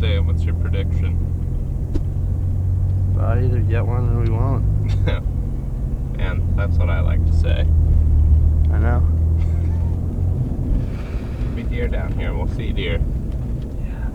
day, and what's your prediction? I'll either get one or we won't. And that's what I like to say. I know. There'll be deer down here. We'll see deer. Yeah.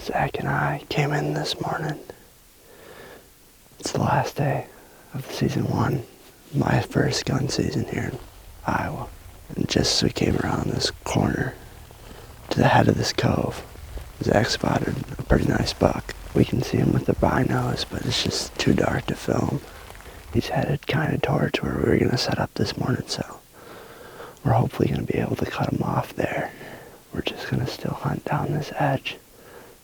Zach and I came in this morning. It's the last day of season 1, my first gun season here in Iowa. And just as we came around this corner to the head of this cove, Zach spotted a pretty nice buck. We can see him with the binos, but it's just too dark to film. He's headed kind of towards where we were going to set up this morning, so we're hopefully going to be able to cut him off there. We're just going to still hunt down this edge.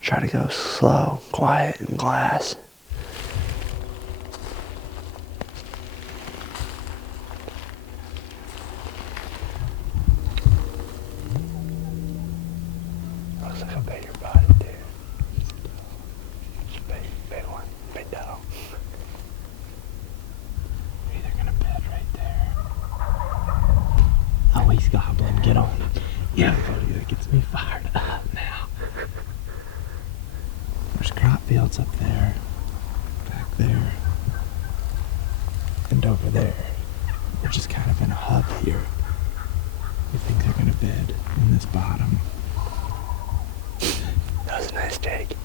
Try to go slow, quiet, and glass. Looks like a bigger body, dude. It's a big one. Big doe. We're either gonna bed right there. Oh, he's gobbling. Get on him. Yeah, buddy, that gets me fired up now. There's crop fields up there, back there, and over there. We're just kind of in a hub here. We think they're gonna bed in this bottom. That was a nice take.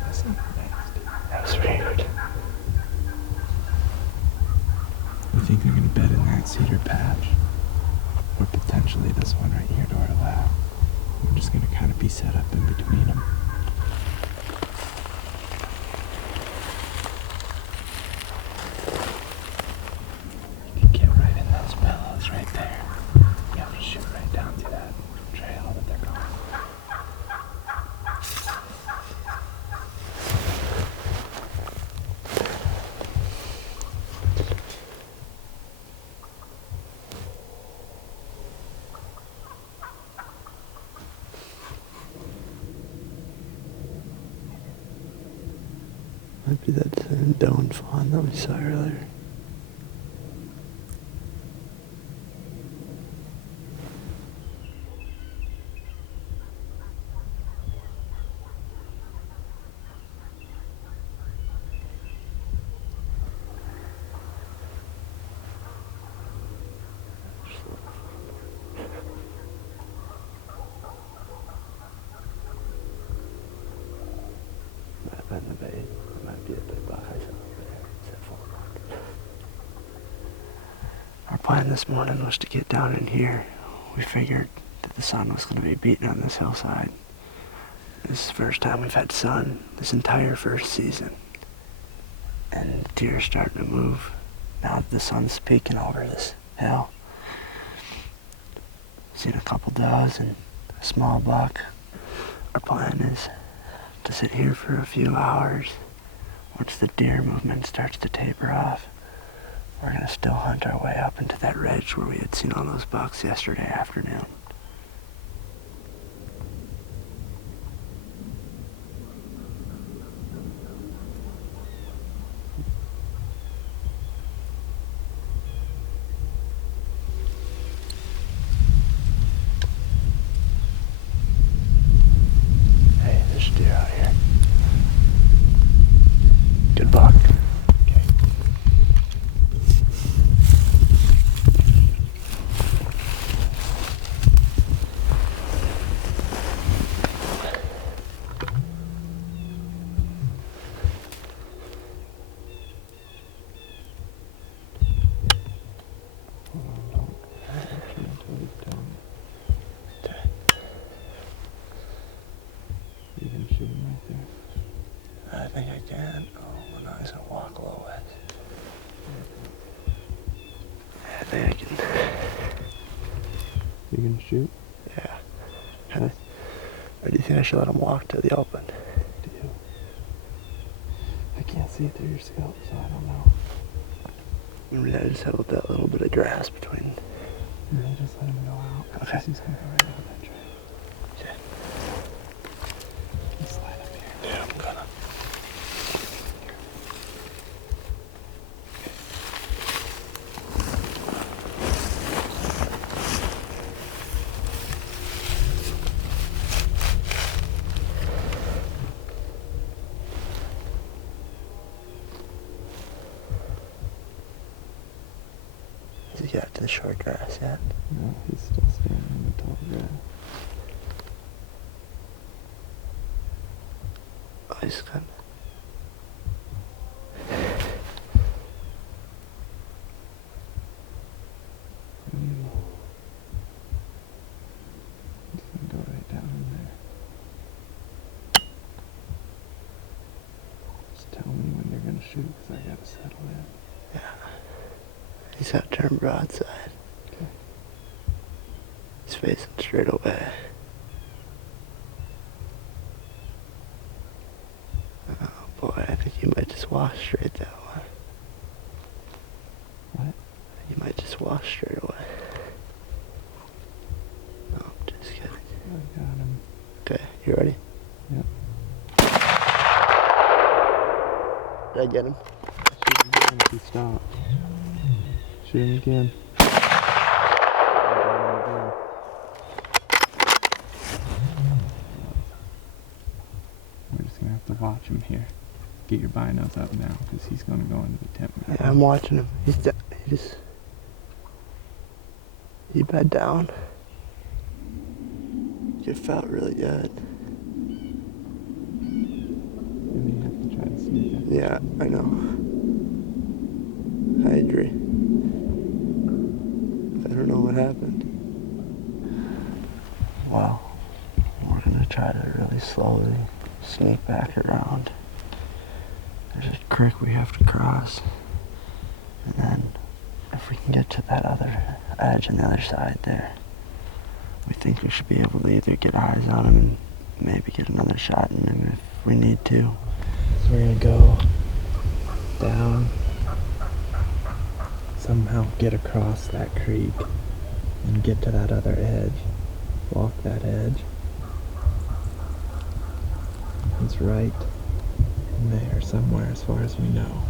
That's not bad. That was weird. We think they're gonna bed in that cedar patch, or potentially this one right here to our left. We're just gonna kind of be set up in between them. You can get right in those pillows right there. You have to shoot right down to that trail that they're going. Might be that doe and fawn that we saw earlier. Might have been the bait. It might be a big buck I saw over there. It's that full buck. Our plan this morning was to get down in here. We figured that the sun was going to be beating on this hillside. This is the first time we've had sun this entire first season. And deer are starting to move now that the sun's peeking over this hill. Seen a couple does and a small buck. Our plan is to sit here for a few hours. Once the deer movement starts to taper off, we're gonna still hunt our way up into that ridge where we had seen all those bucks yesterday afternoon. Hey, there's deer out here. Good buck. Okay. You can shoot him right there. I think I can. Oh, no, he's gonna walk a little ways. I think I can. You can shoot? Yeah. Or do you think I should let him walk to the open? Do you? I can't see through your scope, so I don't know. Maybe I just have that little bit of grass between. Yeah, just let him go out. Okay. He's gonna go right over that trail. Okay. Slide up here. get to the short grass yet. No, he's still standing in the tall grass. Oh, he's good. He's gonna go right down in there. Just tell me when you're gonna shoot, because I gotta settle in. Yeah. He's got to turn broadside. Okay. He's facing straight away. Oh boy, I think he might just walk straight that way. What? He might just walk straight away. No, I'm just kidding. I got him. Okay, you ready? Yep. Did I get him? Shoot him again if he stops. Shoot him again. We're just gonna have to watch him here. Get your binos up now, because he's gonna go into the tent. Yeah, I'm watching him. He just... He bed down. It felt really good. And you have to try to sneak it. Yeah, I know. I agree. I don't know what happened. Well, we're gonna try to really slowly sneak back around. There's a creek we have to cross. And then if we can get to that other edge on the other side there, we think we should be able to either get eyes on him and maybe get another shot in him if we need to. So we're gonna go down, somehow get across that creek, and get to that other edge. Walk that edge. He's right in there somewhere as far as we know.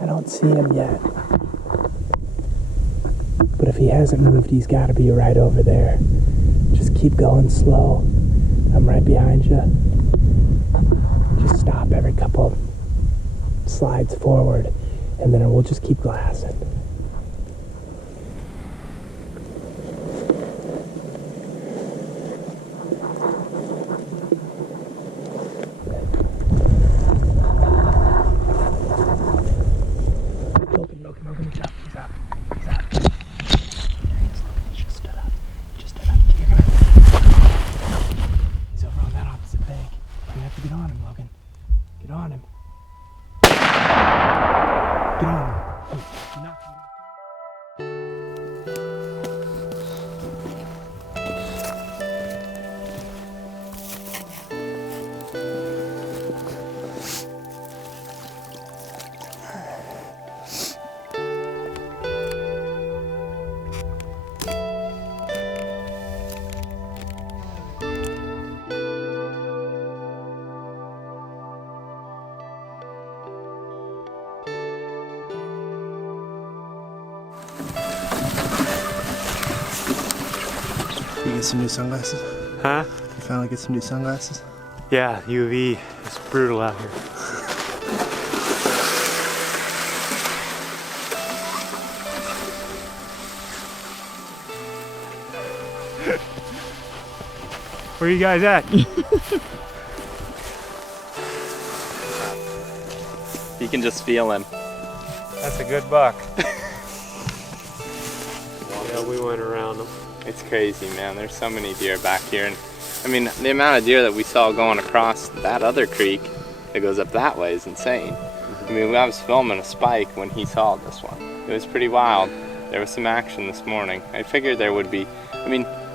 I don't see him yet. But if he hasn't moved, he's got to be right over there. Just keep going slow. I'm right behind you. Just stop every couple slides forward, and then we'll just keep glassing. Logan, he's up. He just stood up. He's over on that opposite bank. You have to get on him, Logan. Get on him. Get on him. Oh, you're not gonna... You get some new sunglasses? Huh? You finally get some new sunglasses? Yeah, UV is brutal out here. Where you guys at? You can just feel him. That's a good buck. Yeah, we went around them. It's crazy, man. There's so many deer back here, and I mean, the amount of deer that we saw going across that other creek, that goes up that way is insane. I mean, I was filming a spike when he saw this one. It was pretty wild. There was some action this morning. I figured there would be,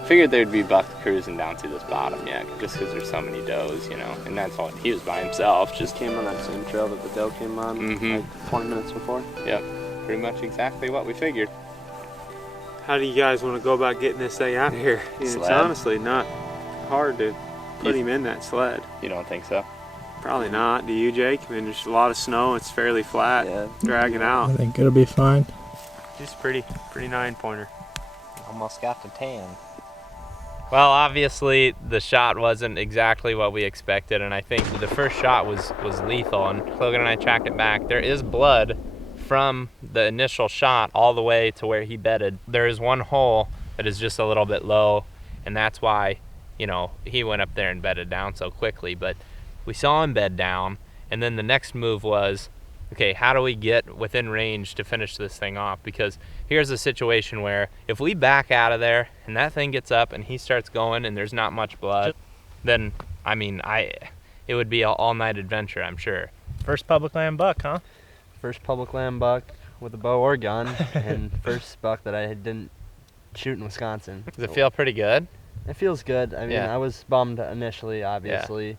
figured there'd be bucks cruising down through this bottom, yeah, just because there's so many does, you know, and that's all, he was by himself. Just came on that same trail that the doe came on like 20 minutes before. Yep, pretty much exactly what we figured. How do you guys want to go about getting this thing out of here? It's honestly not hard to put him in that sled. You don't think so? Probably not. Do you, Jake? I mean, there's a lot of snow. It's fairly flat, dragging out. I think it'll be fine. Just pretty 9-pointer. Almost got the 10. Well, obviously the shot wasn't exactly what we expected, and I think the first shot was lethal, and Logan and I tracked it back. There is blood from the initial shot all the way to where he bedded. There is one hole that is just a little bit low, and that's why, you know, he went up there and bedded down so quickly. But we saw him bed down, and then the next move was, okay, how do we get within range to finish this thing off? Because here's a situation where if we back out of there and that thing gets up and he starts going and there's not much blood, then I mean, it would be an all-night adventure, I'm sure. First public land buck, huh? First public land buck with a bow or gun, and first buck that I didn't shoot in Wisconsin. Does it feel pretty good? It feels good. I mean, Yeah. I was bummed initially, obviously. Yeah.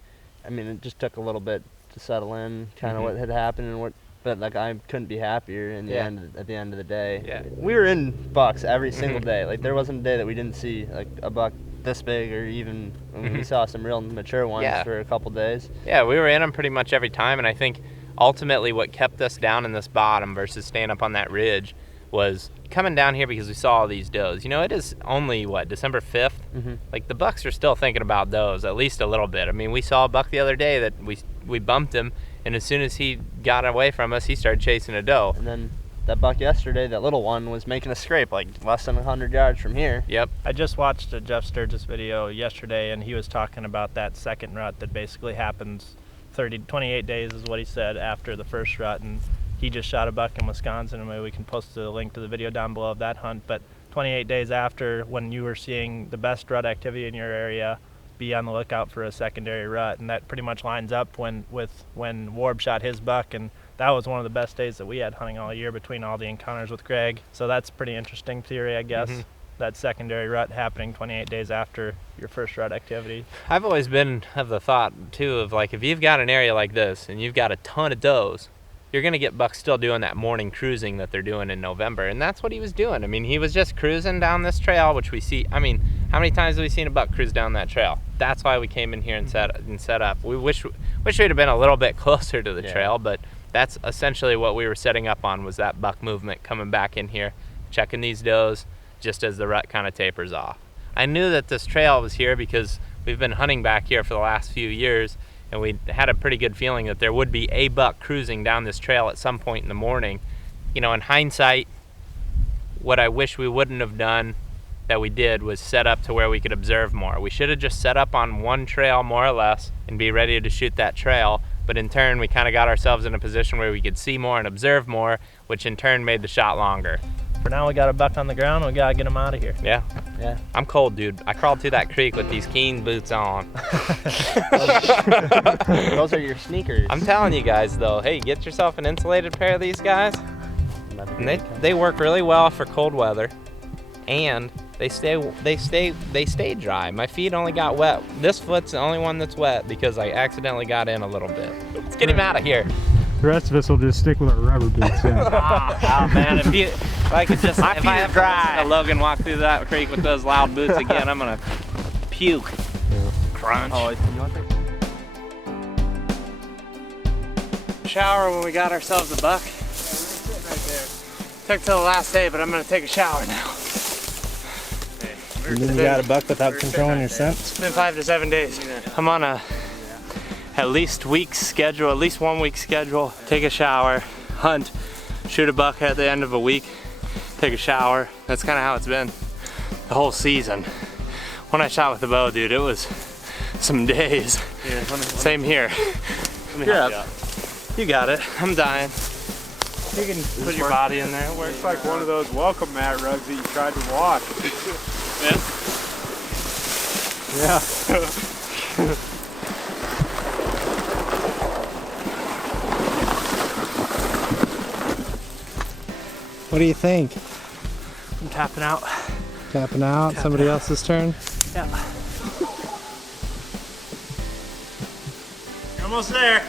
I mean, it just took a little bit to settle in, kind of what had happened and what. But like, I couldn't be happier at the end of the day. Yeah. We were in bucks every single day. Like, there wasn't a day that we didn't see like a buck this big, or even we saw some real mature ones for a couple days. Yeah, we were in them pretty much every time, and I think ultimately what kept us down in this bottom versus staying up on that ridge was coming down here because we saw all these does. You know, it is only, what, December 5th? Like, the bucks are still thinking about does, at least a little bit. I mean, we saw a buck the other day that we bumped him, and as soon as he got away from us, he started chasing a doe. And then that buck yesterday, that little one, was making a scrape like less than 100 yards from here. Yep. I just watched a Jeff Sturgis video yesterday, and he was talking about that second rut that basically happens 28 days is what he said after the first rut, and he just shot a buck in Wisconsin, and maybe we can post a link to the video down below of that hunt. But 28 days after, when you were seeing the best rut activity in your area, be on the lookout for a secondary rut, and that pretty much lines up when Warb shot his buck, and that was one of the best days that we had hunting all year between all the encounters with Greg. So that's a pretty interesting theory, I guess. That secondary rut happening 28 days after your first rut activity. I've always been of the thought too of, like, if you've got an area like this and you've got a ton of does, you're gonna get bucks still doing that morning cruising that they're doing in November, and that's what he was doing. I mean, he was just cruising down this trail, which we see. I mean, how many times have we seen a buck cruise down that trail? That's why we came in here and set up. We wish we'd have been a little bit closer to the trail, but that's essentially what we were setting up on, was that buck movement coming back in here, checking these does just as the rut kind of tapers off. I knew that this trail was here because we've been hunting back here for the last few years, and we had a pretty good feeling that there would be a buck cruising down this trail at some point in the morning. You know, in hindsight, what I wish we wouldn't have done that we did was set up to where we could observe more. We should have just set up on one trail more or less and be ready to shoot that trail, but in turn we kind of got ourselves in a position where we could see more and observe more, which in turn made the shot longer. For now, we got a buck on the ground, we gotta get him out of here. Yeah. Yeah. I'm cold, dude. I crawled through that creek with these Keen boots on. Those are your sneakers. I'm telling you guys though, hey, get yourself an insulated pair of these guys. And they work really well for cold weather, and they stay dry. My feet only got wet. This foot's the only one that's wet because I accidentally got in a little bit. Let's get him out of here. The rest of us will just stick with our rubber boots. Oh man, if I could just, if I have to listen to Logan walk through that creek with those loud boots again, I'm gonna puke. Crunch. Oh, you want that? Shower when we got ourselves a buck. Right there. Took till the last day, but I'm gonna take a shower now. And then you got a buck without controlling your scent? It's been 5 to 7 days. I'm on a at least week's schedule, at least 1 week schedule. Take a shower, hunt, shoot a buck at the end of a week, take a shower. That's kind of how it's been the whole season. When I shot with the bow, dude, it was some days. Yeah, Same here. let me You're help up. you out. You got it. I'm dying. You can put your body in there. It works. It's like one of those welcome mat rugs that you tried to wash. Yeah. Yeah. What do you think? I'm tapping out. Tapping out? Somebody else's turn? Yeah. Almost there.